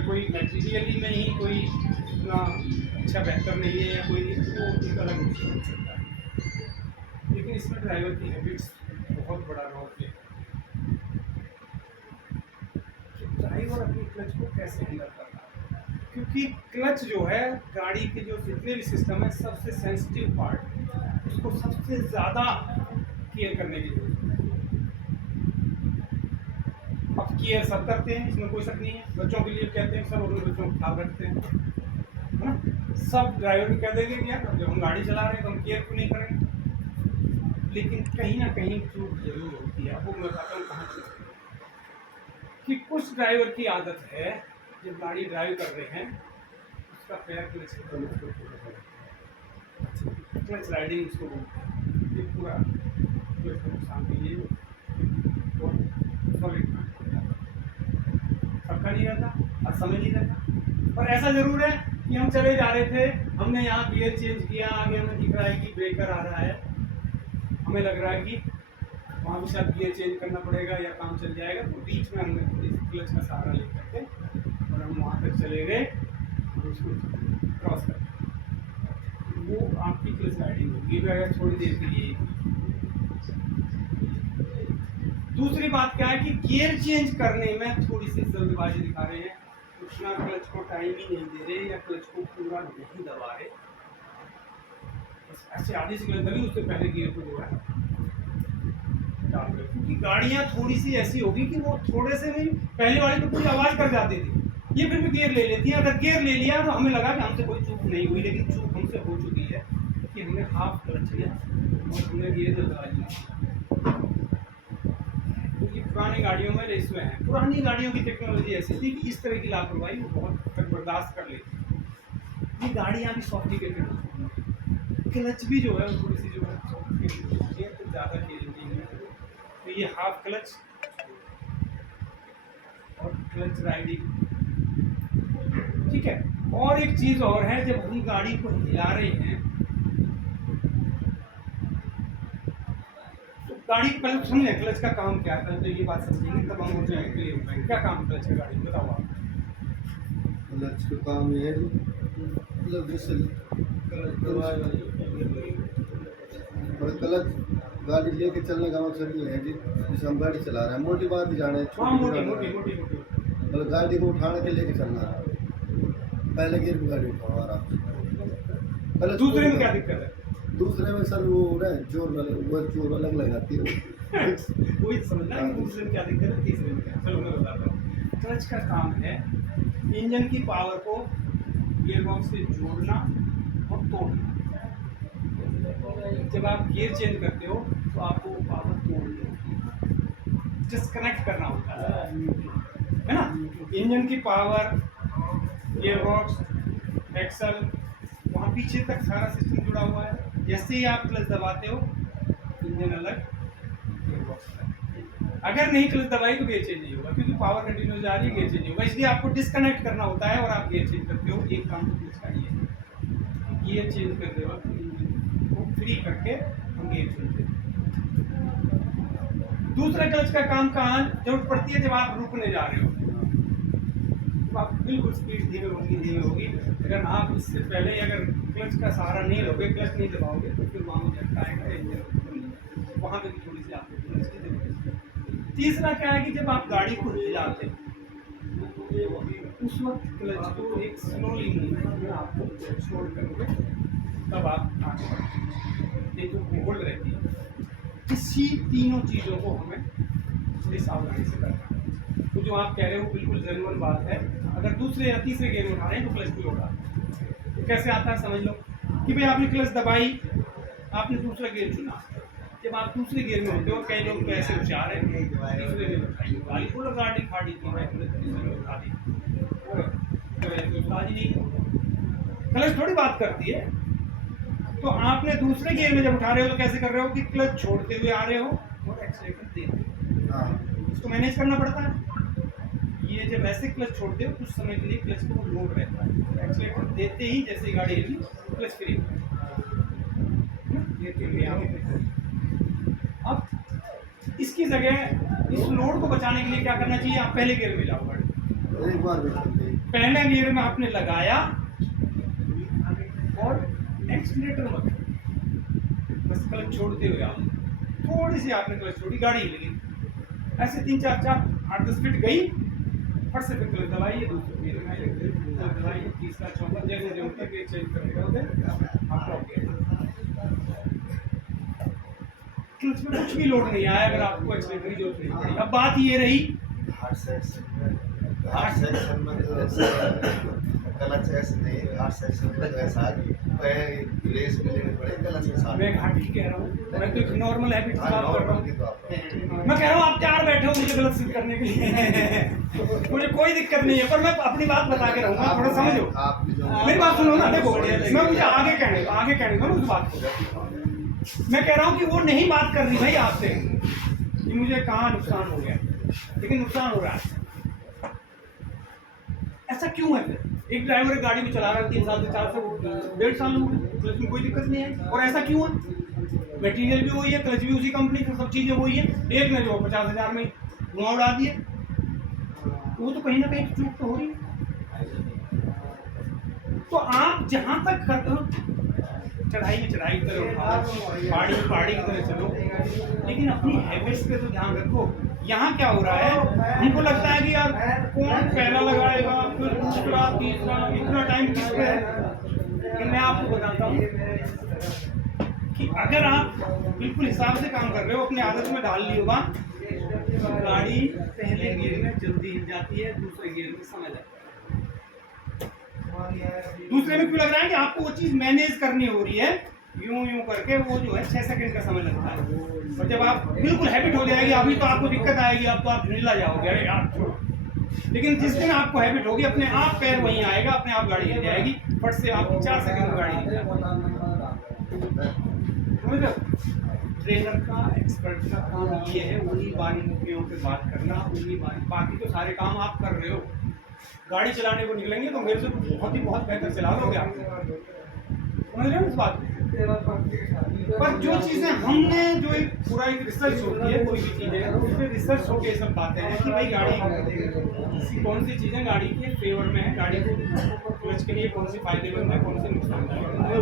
अगर कोई मटेरियली में ही कोई इतना अच्छा बेहतर नहीं है या कोई तो एक अलग मुश्किल हो सकता है, लेकिन इसमें ड्राइवर की हैबिट्स बहुत बड़ा रोल प्ले करती है। ड्राइवर अपनी क्लच को कैसे हैंडल करता है, क्योंकि क्लच जो है गाड़ी के जो जितने भी सिस्टम है सबसे सेंसिटिव पार्ट है, उसको सबसे ज़्यादा केयर करने की जरूरत है। अब केयर सब करते हैं, इसमें कोई शक नहीं है। बच्चों के लिए कहते हैं सब अपने बच्चों का ख्याल रखते हैं, है ना। सब ड्राइवर भी कह देंगे कि यार जब हम गाड़ी चला रहे हैं तो हम केयर क्यों नहीं करेंगे, लेकिन कहीं ना कहीं चूक जरूर होती है। आपको मैं बताता हूँ कहाँ चूक होती है। कि कुछ ड्राइवर की आदत है जब गाड़ी ड्राइव कर रहे हैं उसका पैर क्लच के दोनों क्लच राइडिंग उसको बोलते हैं। ये पूरा क्लच को नुकसान के लिए सबका नहीं रहता और समय नहीं रहता। पर ऐसा जरूर है कि हम चले जा रहे थे, हमने यहाँ गियर चेंज किया, आगे हमें दिख रहा है कि ब्रेकर आ रहा है, हमें लग रहा है कि वहाँ भी शायद गियर चेंज करना पड़ेगा या काम चल जाएगा, तो बीच में हमने थोड़ी सी क्लच का सहारा ले करके और हम वहाँ तक चले गए और उसको क्रॉस कर, वो आपकी क्लच राइडिंग होगी अगर थोड़ी देर के लिए। दूसरी बात क्या है कि गियर चेंज करने में थोड़ी सी जल्दबाजी दिखा रहे हैं, उतना क्लच को टाइम ही नहीं दे रहे या क्लच को पूरा नहीं दबा रहे, बस ऐसे आधी से क्लच दबी उससे पहले गियर को जो है डाल रहे। क्योंकि गाड़ियां थोड़ी सी ऐसी होगी कि वो थोड़े से नहीं, पहले वाली तो पूरी आवाज कर जाती थी, ये फिर भी गियर ले लेती है। अगर गियर ले लिया तो हमें लगा कि हमसे कोई चूक नहीं हुई, लेकिन चूक हमसे हो चुकी है कि हमने हाफ क्लच लिया और हमने गियर दबा लिया। क्योंकि पुरानी गाड़ियों में रेस में है, पुरानी गाड़ियों की टेक्नोलॉजी ऐसी थी कि इस तरह की लापरवाही वो बहुत तक बर्दाश्त कर लेती। ये गाड़ियाँ भी सॉफ्टिकेटेड होती हैं, क्लच भी जो है वो थोड़ी सी जो है सॉफ्टिकेटेड होती है, तो ज़्यादा चैलेंजिंग है। तो ये हाफ क्लच और क्लच राइडिंग, ठीक है। और एक चीज़ और है, जब हम गाड़ी को हिला रहे हैं गाड़ी पहले सुनिए क्लच का काम क्या है, तो ये बात समझेंगे तब हम क्लियर हो पाएंगे। क्या काम क्लच का गाड़ी बताओ आप। क्लच का काम ये है मतलब जैसे और क्लच गाड़ी लेके चलने का मकसद ये है कि जैसे हम गाड़ी चला रहे हैं, मोटी बात भी जाने मतलब गाड़ी को उठाने के लेके चलना है, पहले गियर की गाड़ी उठाओ आराम से। पहले दूसरे में क्या दिक्कत है? दूसरे में सर वो ना जोर अलग लगाती है वही समझना कि दूसरे में क्या दिक्कत है, तीसरे में क्या। चलो मैं बताता हूँ। क्लच का काम है इंजन की पावर को गियर बॉक्स से जोड़ना और तोड़ना। जब आप गियर चेंज करते हो तो आपको पावर तोड़नी होती है, डिस्कनेक्ट करना होता है ना। इंजन की पावर, गियर बॉक्स, एक्सल, वहाँ पीछे तक सारा सिस्टम जुड़ा हुआ है। जैसे ही आप क्लच दबाते हो इंजन अलग, गियर बॉक्स अलग। अगर नहीं क्लच दबाई तो गियर चेंज नहीं होगा, क्योंकि पावर कंटिन्यू जा रही है, गियर चेंज नहीं होगा। इसलिए आपको डिस्कनेक्ट करना होता है और आप गियर चेंज करते हो। एक काम तो क्लच का ही है, गियर चेंज करते वक्त इंजन को फ्री करके हम गियर चेंज करते हैं। दूसरा क्लच का काम कहाँ जरूरत पड़ती है, जब आप रुकने जा रहे हो, आप बिल्कुल स्पीड धीमे होगी। अगर आप इससे पहले अगर क्लच का सहारा नहीं लोगे, क्लच नहीं दबाओगे, तो फिर वहाँ मुझे आएगा, वहाँ पे भी थोड़ी सी आपको क्लच की जरूरत है। तीसरा क्या है कि जब आप गाड़ी को हिलाते हैं उस वक्त क्लच को एक स्लोली मूवमेंट में आपको छोड़ करके तब आप आगे बढ़ते, जो होल्ड रहती है। इसी तीनों चीज़ों को हमें थोड़ी सावधानी से करना है। तो जो आप कह रहे हो बिल्कुल जेन्युइन बात है। अगर दूसरे या तीसरे गियर में उठा रहे हैं तो क्लच भी उठा, तो कैसे आता है समझ लो कि भाई आपने क्लच दबाई, आपने दूसरा गियर चुना। जब आप दूसरे गियर में होते हो, कई लोग कैसे होशियार हैं, तीसरे में उठाई गाड़ी को गाड़ी खाड़ी थी, मैं तीसरे में उठा दी, क्लच थोड़ी बात करती है। तो आपने दूसरे गियर में जब उठा रहे हो तो कैसे कर रहे हो कि क्लच छोड़ते हुए आ रहे हो और एक्सीलेटर देते, इसको मैनेज करना पड़ता है। ये जब ऐसे क्लच छोड़ते हो कुछ समय के लिए क्लच को लोड रहता है, एक्सीलेटर देते ही जैसे गाड़ी हिली क्लच फ्री। अब इसकी जगह इस लोड को बचाने के लिए क्या करना चाहिए, आप पहले गियर में जाओ गाड़ी, एक बार भी चल गई। पहले गियर में आपने लगाया और एक्सीलेटर मत, बस क्लच छोड़ते हुए आप थोड़ी सी आपने क्लच छोड़ी, गाड़ी हिल गई। ऐसे 3-4-8-10 फीट गई, फट से फिर क्लच दबाइए, दूसरे गियर में दबाइए, तीसरा चौथा, जैसे जो गियर चेंज करेगा उधर आप लॉक गियर। क्लच में कुछ भी लोड नहीं आया अगर आपको एक्सीलेटर की जरूरत नहीं पड़ी। अब बात ये रही हार्ड सेक्शन में तो क्लच ऐसे नहीं, हार्ड सेक्शन में तो ऐसा रेस में लेने पड़े क्लच के साथ। मैं घाटी कह रहा हूँ, मैं तो एक नॉर्मल हैबिट से बात कर रहा हूँ। की तो आप मैं कह रहा हूँ आप तैयार बैठे हो मुझे गलत सिद्ध करने के लिए मुझे कोई दिक्कत नहीं है, पर मैं अपनी बात बता के रहूँगा, थोड़ा समझो। आपकी जो मेरी बात सुनो ना, देखो मैं मुझे आगे कहने दो ना उस बात को। मैं कह रहा हूँ कि वो नहीं बात कर रही भाई आपसे कि मुझे कहाँ नुकसान हो गया, लेकिन नुकसान हो रहा है। ऐसा क्यों है? फिर एक ड्राइवर एक गाड़ी में चला रहा है 3 साल से 4 से 1.5 साल हो गए, क्लच में कोई दिक्कत नहीं है। और ऐसा क्यों है? मटेरियल भी वही है, क्लच भी उसी कंपनी की, सब चीज़ें वही है। एक ने जो 50,000 में धुआं उड़ा दिया, वो तो कहीं ना कहीं चूक तो हो रही है। तो आप जहाँ तक करते हो चढ़ाई में चढ़ाई की तरह उठाओ, पहाड़ी में पहाड़ी की तरह चलो, लेकिन अपनी हैबिट्स पे तो ध्यान रखो। यहाँ क्या हो रहा है, हमको लगता है कि यार कौन पहला लगाएगा, फिर दूसरा तीसरा, इतना टाइम किस पे है। लेकिन मैं आपको बताता हूँ कि अगर आप बिल्कुल हिसाब से काम कर रहे हो, अपनी आदत में डाल ली होगा, तो गाड़ी पहले गियर में जल्दी हिल जाती है, दूसरे गियर में समय लगता है। दूसरे में क्यों लग रहा है कि आपको वो चीज़ मैनेज करनी हो रही है, यूं करके वो जो है 6 सेकंड का समय लगता है। और जब आप बिल्कुल हैबिट हो जाएगी, अभी तो आपको दिक्कत आएगी, अब तो आप झुंझला जाओगे, अरे यार छोड़ो। लेकिन जिस दिन आपको हैबिट होगी, अपने आप पैर वहीं आएगा, अपने आप गाड़ी हिल जाएगी, फट से आपकी 4 सेकंड में गाड़ी हिल जाएगी। ट्रेनर का, एक्सपर्ट का काम ये है, उन्हीं बारीकियों पे बात करना, बाकी तो सारे काम आप कर रहे हो। गाड़ी चलाने को निकलेंगे तो मेरे से बहुत बेहतर चला लोगे आप, समझ रहे हो इस बात को? पर जो चीज़ें हमने जो एक पूरा एक रिसर्च होती है, कोई भी चीज़ें उसमें रिसर्च होके सब बातें हैं कि भाई गाड़ी कौन सी चीज़ें गाड़ी के फेवर में है, गाड़ी को क्लच के लिए कौन सी फायदेमंद है, कौन सी नुकसानदायक है।